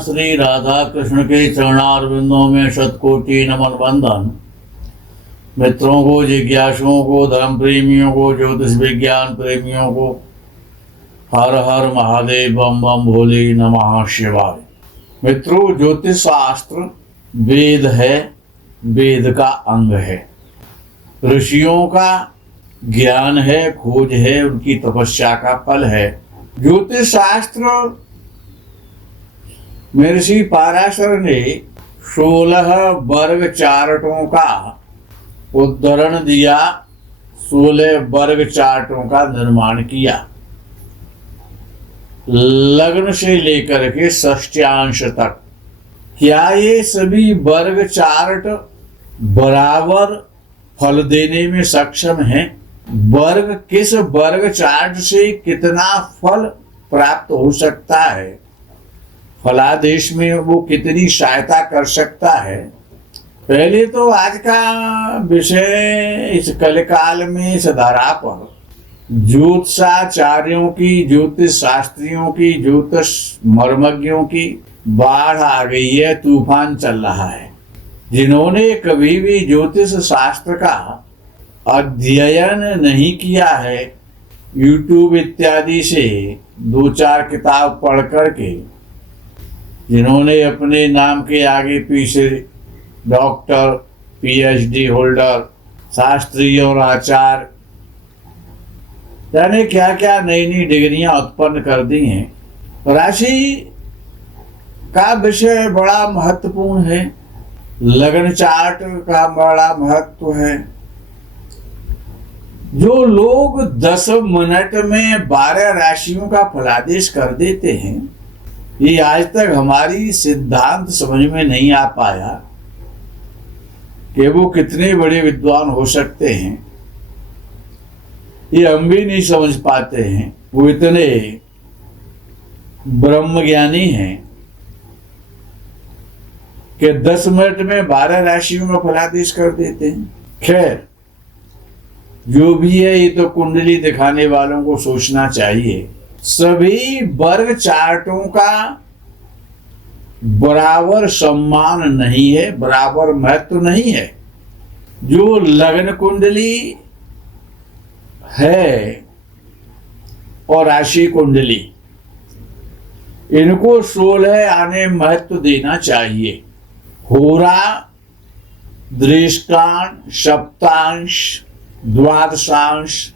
श्री राधा कृष्ण के चरणारविंदों में शतकोटि नमन बंदन। मित्रों को, जिज्ञासुओं को, धर्म प्रेमियों को, ज्योतिष विज्ञान प्रेमियों को हर हर महादेव, बम बम भोले, नमः शिवाय। मित्रों, ज्योतिष शास्त्र वेद है, वेद का अंग है, ऋषियों का ज्ञान है, खोज है, उनकी तपस्या का फल है। ज्योतिष शास्त्र महर्षि पराशर ने 16 वर्ग चार्टों का उद्धरण दिया, 16 वर्ग चार्टों का निर्माण किया, लग्न से लेकर के षष्ठ्यांश तक। क्या ये सभी वर्ग चार्ट बराबर फल देने में सक्षम हैं? वर्ग किस वर्ग चार्ट से कितना फल प्राप्त हो सकता है, फलादेश में वो कितनी सहायता कर सकता है? पहले तो आज का विषय इस कलिकाल में इस धरा पर ज्योतिषाचार्यों की, ज्योतिष शास्त्रियों की, ज्योतिष मर्मज्ञों की बाढ़ आ गई है, तूफान चल रहा है। जिन्होंने कभी भी ज्योतिष शास्त्र का अध्ययन नहीं किया है, यूट्यूब इत्यादि से 2-4 किताब पढ़ करके, जिन्होंने अपने नाम के आगे पीछे डॉक्टर, पीएचडी होल्डर, शास्त्री और आचार्य यानी क्या क्या नई नई डिग्रियां उत्पन्न कर दी हैं। राशि का विषय बड़ा महत्वपूर्ण है, लग्न चार्ट का बड़ा महत्व है। जो लोग 10 मिनट में 12 राशियों का फलादेश कर देते हैं, ये आज तक हमारी सिद्धांत समझ में नहीं आ पाया कि वो कितने बड़े विद्वान हो सकते हैं। ये हम भी नहीं समझ पाते हैं, वो इतने ब्रह्मज्ञानी हैं कि 10 मिनट में 12 राशियों में फलादेश कर देते हैं। खैर, जो भी है, ये तो कुंडली दिखाने वालों को सोचना चाहिए। सभी वर्ग चार्टों का बराबर सम्मान नहीं है, बराबर महत्व नहीं है। जो लग्न कुंडली है और राशि कुंडली, इनको 16 आने महत्व देना चाहिए। होरा, दृष्टांश, सप्तांश, द्वादशांश,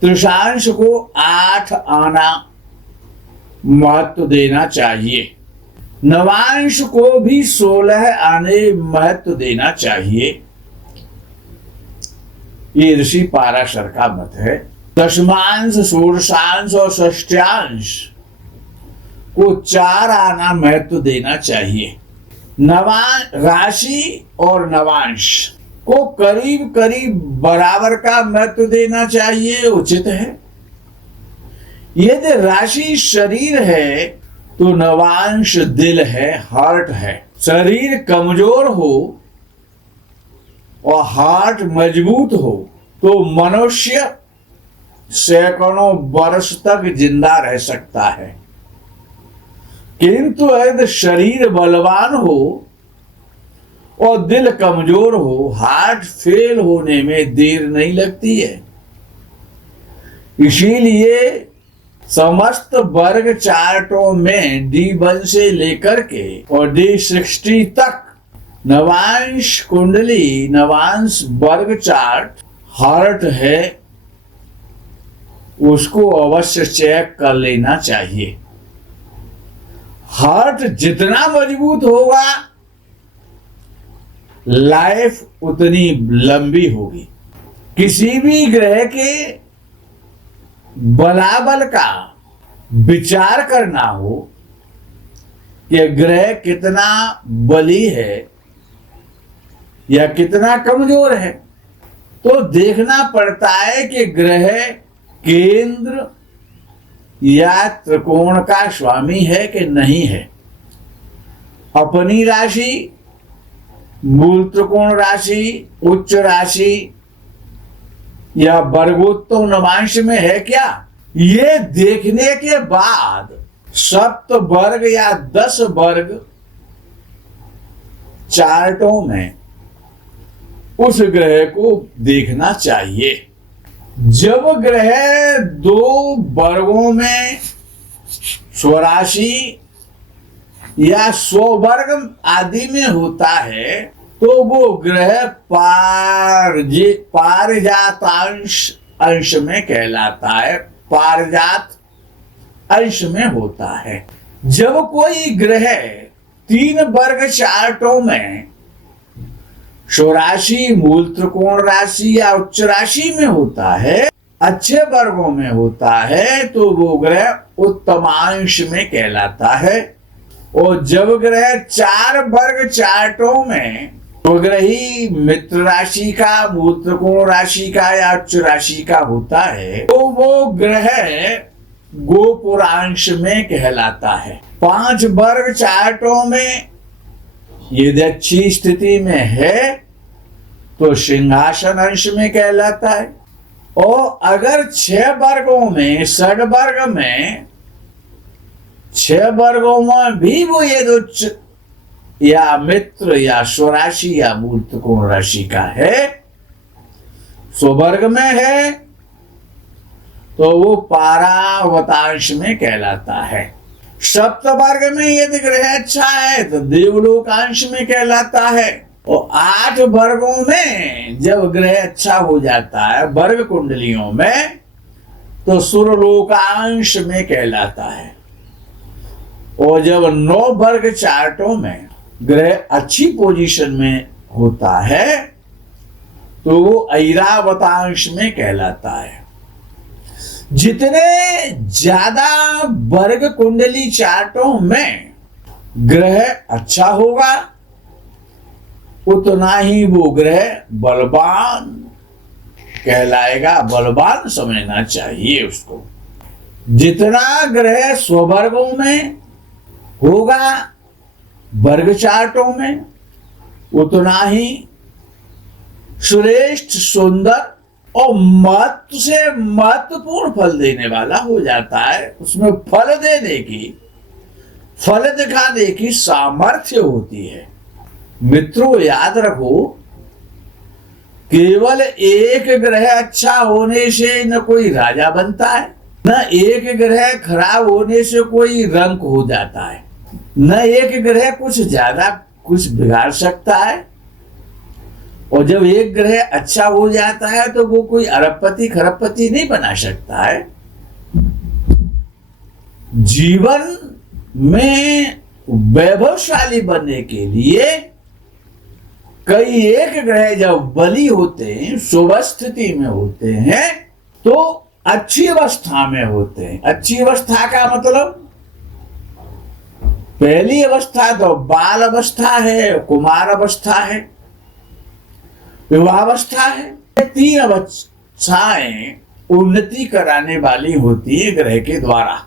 त्रिशांश को 8 आना महत्व देना चाहिए। नवांश को भी 16 आने महत्व देना चाहिए। ये ऋषि पराशर का मत है। दशमांश, षोडशांश और षष्ठ्यांश को 4 आना महत्व देना चाहिए। राशि और नवांश को करीब करीब बराबर का महत्व देना चाहिए, उचित है। यदि राशि शरीर है तो नवांश दिल है, हार्ट है। शरीर कमजोर हो और हार्ट मजबूत हो तो मनुष्य सैकड़ों वर्ष तक जिंदा रह सकता है, किंतु यदि शरीर बलवान हो और दिल कमजोर हो, हार्ट फेल होने में देर नहीं लगती है। इसीलिए समस्त वर्ग चार्टों में D1 से लेकर के और D60 तक नवांश कुंडली, नवांश वर्ग चार्ट हार्ट है, उसको अवश्य चेक कर लेना चाहिए। हार्ट जितना मजबूत होगा, लाइफ उतनी लंबी होगी। किसी भी ग्रह के बलाबल का विचार करना हो कि ग्रह कितना बली है या कितना कमजोर है, तो देखना पड़ता है कि ग्रह केंद्र या त्रिकोण का स्वामी है कि नहीं है। अपनी राशि, मूल त्रिकोण राशि, उच्च राशि या वर्गोत्तम नवांश में है क्या, ये देखने के बाद सप्त वर्ग या 10 वर्ग चार्टों में उस ग्रह को देखना चाहिए। जब ग्रह 2 वर्गों में स्वराशि या स्ववर्ग आदि में होता है तो वो ग्रह पारिजातांश अंश में कहलाता है, पारिजात अंश में होता है। जब कोई ग्रह 3 वर्ग चार्टों में स्वराशि, मूल त्रिकोण राशि या उच्च राशि में होता है, अच्छे वर्गों में होता है, तो वो ग्रह उत्तमांश में कहलाता है। और जब ग्रह 4 वर्ग चार्टों में स्वग्रही मित्र राशि का, मूल त्रिकोण राशि का या उच्च राशि का होता है तो वो ग्रह गोपुरांश में कहलाता है। 5 वर्ग चार्टों में यदि अच्छी स्थिति में है तो सिंहासन अंश में कहलाता है। और अगर 6 वर्गों में, षड वर्ग में 6 वर्गों में भी वो यदि उच्च या मित्र या स्वराशि या मूल त्रिकोण राशि का है, स्ववर्ग में है, तो वो पारावतांश में कहलाता है। सप्त वर्ग में यदि ग्रह अच्छा है तो देवलोकांश में कहलाता है। और 8 वर्गों में जब ग्रह अच्छा हो जाता है वर्ग कुंडलियों में तो सुरलोकांश में कहलाता है। और जब 9 वर्ग चार्टों में ग्रह अच्छी पोजीशन में होता है तो वो ऐरावतांश में कहलाता है। जितने ज्यादा वर्ग कुंडली चार्टों में ग्रह अच्छा होगा उतना ही वो ग्रह बलवान कहलाएगा, बलवान समझना चाहिए उसको। जितना ग्रह स्ववर्गों में होगा वर्ग चार्टों में उतना ही श्रेष्ठ, सुंदर और महत्व से महत्वपूर्ण फल देने वाला हो जाता है। उसमें फल देने की, फल दिखाने की सामर्थ्य होती है। मित्रों याद रखो, केवल एक ग्रह अच्छा होने से न कोई राजा बनता है, न एक ग्रह खराब होने से कोई रंक हो जाता है, न एक ग्रह कुछ ज्यादा कुछ बिगाड़ सकता है। और जब एक ग्रह अच्छा हो जाता है तो वो कोई अरबपति खरबपति नहीं बना सकता है। जीवन में वैभवशाली बनने के लिए कई एक ग्रह जब बली होते हैं, शुभ स्थिति में होते हैं, तो अच्छी अवस्था में होते हैं। अच्छी अवस्था का मतलब पहली अवस्था तो बाल अवस्था है, कुमार अवस्था है, विवाहावस्था है। 3 अवस्थाएं उन्नति कराने वाली होती है ग्रह के द्वारा।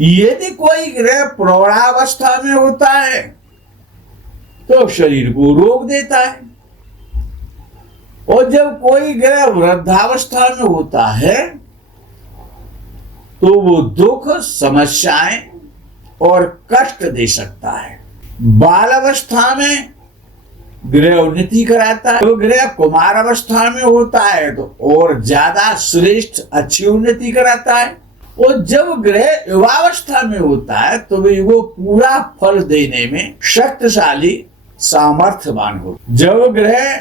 यदि कोई ग्रह प्रौढ़ावस्था में होता है तो शरीर को रोक देता है, और जब कोई ग्रह वृद्धावस्था में होता है तो वो दुख, समस्याएं और कष्ट दे सकता है। बाल अवस्था में ग्रह उन्नति कराता है। तो ग्रह कुमार अवस्था में होता है तो और ज्यादा श्रेष्ठ अच्छी उन्नति कराता है। और जब ग्रह युवावस्था में होता है तो वो पूरा फल देने में शक्तिशाली, सामर्थ्यवान हो। जब ग्रह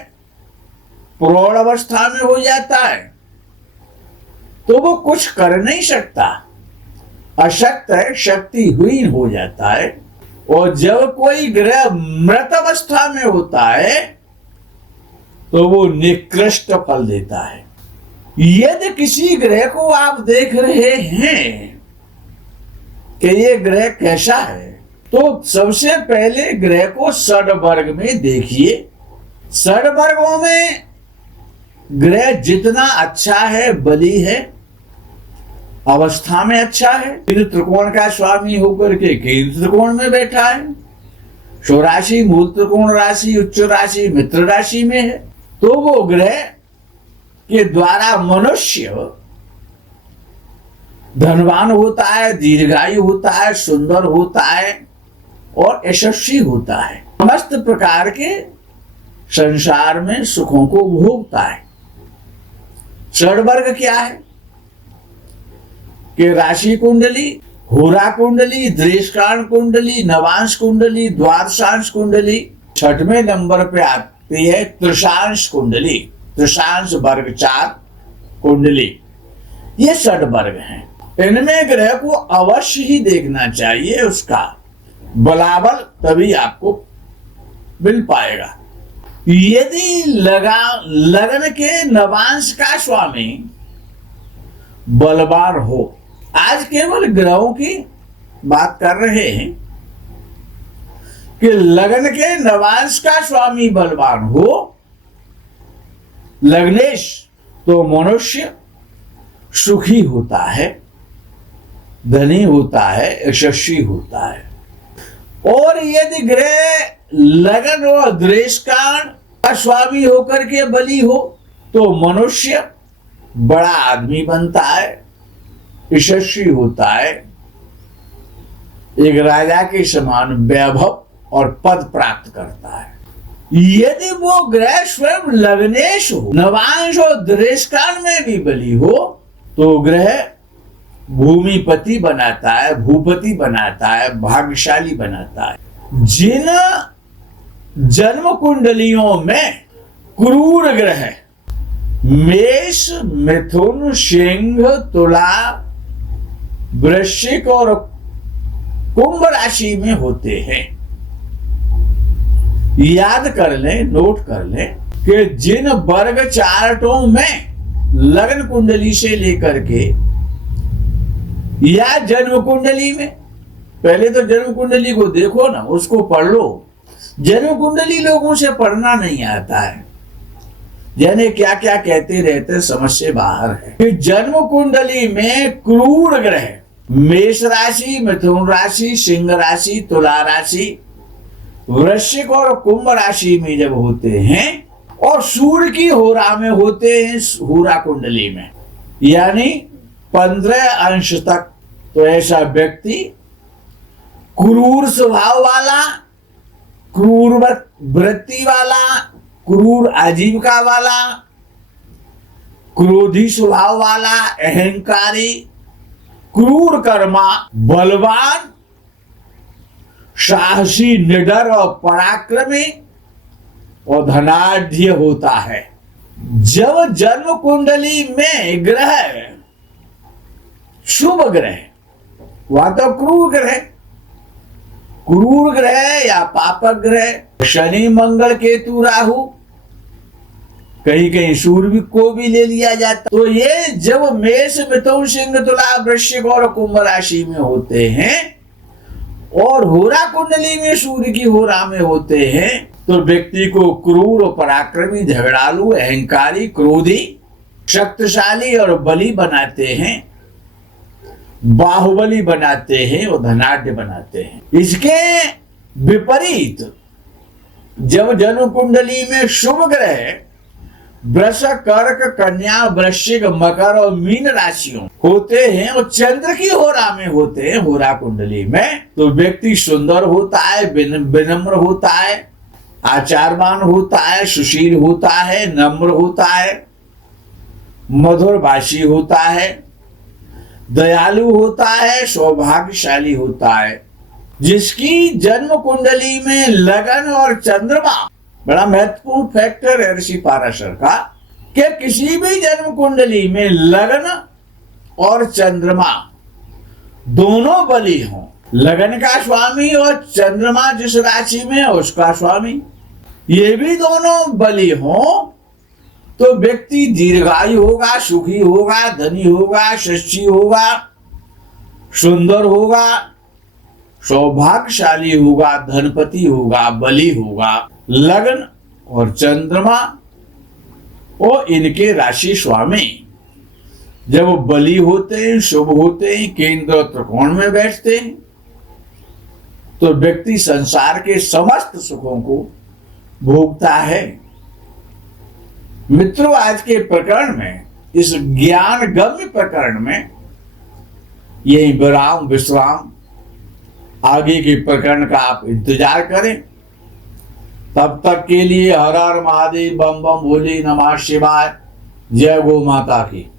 प्रौढ़ अवस्था में हो जाता है तो वो कुछ कर नहीं सकता, अशक्त है, शक्तिहीन हो जाता है। और जब कोई ग्रह मृत अवस्था में होता है तो वो निकृष्ट फल देता है। यदि किसी ग्रह को आप देख रहे हैं कि ये ग्रह कैसा है, तो सबसे पहले ग्रह को षड वर्ग में देखिए। षड वर्गों में ग्रह जितना अच्छा है, बली है, अवस्था में अच्छा है, केंद्र त्रिकोण का स्वामी होकर के केंद्र त्रिकोण में बैठा है, स्वराशि, मूल त्रिकोण राशि, उच्च राशि, मित्र राशि में है, तो वो ग्रह के द्वारा मनुष्य धनवान होता है, दीर्घायु होता है, सुंदर होता है और यशस्वी होता है। समस्त प्रकार के संसार में सुखों को भोगता है। षड्वर्ग क्या है कि राशि कुंडली, होरा कुंडली, दृष्टांत कुंडली, नवांश कुंडली, द्वादशांश कुंडली, 6वें नंबर पे आती है त्रिशांश कुंडली। त्रिशांश वर्ग 4 कुंडली, ये षड्वर्ग हैं। इनमें ग्रह को अवश्य ही देखना चाहिए, उसका बलाबल, तभी आपको मिल पाएगा। यदि लगन के नवांश का स्वामी बलवान हो, आज केवल ग्रहों की बात कर रहे हैं कि लगन के नवांश का स्वामी बलवान हो, लग्नेश, तो मनुष्य सुखी होता है, धनी होता है, यशस्वी होता है। और यदि ग्रह लगन और दृष्टांत का स्वामी होकर के बली हो तो मनुष्य बड़ा आदमी बनता है, यशस्वी होता है, एक राजा के समान वैभव और पद प्राप्त करता है। यदि वो ग्रह स्वयं लग्नेश हो, नवांश और दृष्टांत में भी बली हो, तो ग्रह भूमिपति बनाता है, भूपति बनाता है, भाग्यशाली बनाता है। जिन जन्म कुंडलियों में क्रूर ग्रह मेष, मिथुन, सिंह, तुला, वृश्चिक और कुंभ राशि में होते हैं, याद कर लें, नोट कर लें कि जिन वर्ग चार्टों में लग्न कुंडली से लेकर के या जन्म कुंडली में, पहले तो जन्म कुंडली को देखो ना, उसको पढ़ लो। जन्म कुंडली लोगों से पढ़ना नहीं आता है, यानी क्या क्या कहते रहते, समझ से बाहर है। कि जन्म कुंडली में क्रूर ग्रह मेष राशि, मिथुन राशि, सिंह राशि, तुला राशि, वृश्चिक और कुंभ राशि में जब होते हैं और सूर्य की होरा में होते हैं, होरा कुंडली में, यानी 15 अंश तक, तो ऐसा व्यक्ति क्रूर स्वभाव वाला, क्रूर वृत्ति वाला, क्रूर आजीविका वाला, क्रोधी स्वभाव वाला, अहंकारी, क्रूर कर्मा, बलवान, साहसी, निडर और पराक्रमी और धनाढ्य होता है। जब जन्म कुंडली में ग्रह शुभ ग्रह, वह तो क्रूर ग्रह या पापक ग्रह, शनि, मंगल, केतु, राहु, कहीं कहीं सूर्य को भी ले लिया जाता, तो ये जब मेष, मिथुन, सिंह, तुला, वृश्चिक और कुंभ राशि में होते हैं और होरा कुंडली में सूर्य की होरा में होते हैं, तो व्यक्ति को क्रूर और पराक्रमी, झगड़ालू, अहंकारी, क्रोधी, शक्तिशाली और बली बनाते हैं, बाहुबली बनाते हैं और धनाढ्य बनाते हैं। इसके विपरीत जब जन्म कुंडली में शुभ ग्रह वृष, कर्क, कन्या, वृश्चिक, मकर और मीन राशियों होते हैं और चंद्र की होरा में होते हैं, होरा कुंडली में, तो व्यक्ति सुंदर होता है, विनम्र होता है, आचारवान होता है, सुशील होता है, नम्र होता है, मधुर भाषी होता है, दयालु होता है, सौभाग्यशाली होता है। जिसकी जन्म कुंडली में लगन और चंद्रमा, बड़ा महत्वपूर्ण फैक्टर है ऋषि पाराशर का, कि किसी भी जन्म कुंडली में लगन और चंद्रमा दोनों बली हों, लगन का स्वामी और चंद्रमा जिस राशि में है उसका स्वामी, ये भी दोनों बली हों, तो व्यक्ति दीर्घायु होगा, सुखी होगा, धनी होगा, यशस्वी होगा, सुंदर होगा, सौभाग्यशाली होगा, धनपति होगा, बली होगा। लगन और चंद्रमा और इनके राशि स्वामी जब बली होते हैं, शुभ होते हैं, केंद्र और त्रिकोण में बैठते हैं, तो व्यक्ति संसार के समस्त सुखों को भोगता है। मित्रों, आज के प्रकरण में, इस ज्ञान गम्य प्रकरण में यही विराम विश्राम, आगे के प्रकरण का आप इंतजार करें। तब तक के लिए हर हर महादेव, बम बम भोले, नमः शिवाय, जय गौ माता की।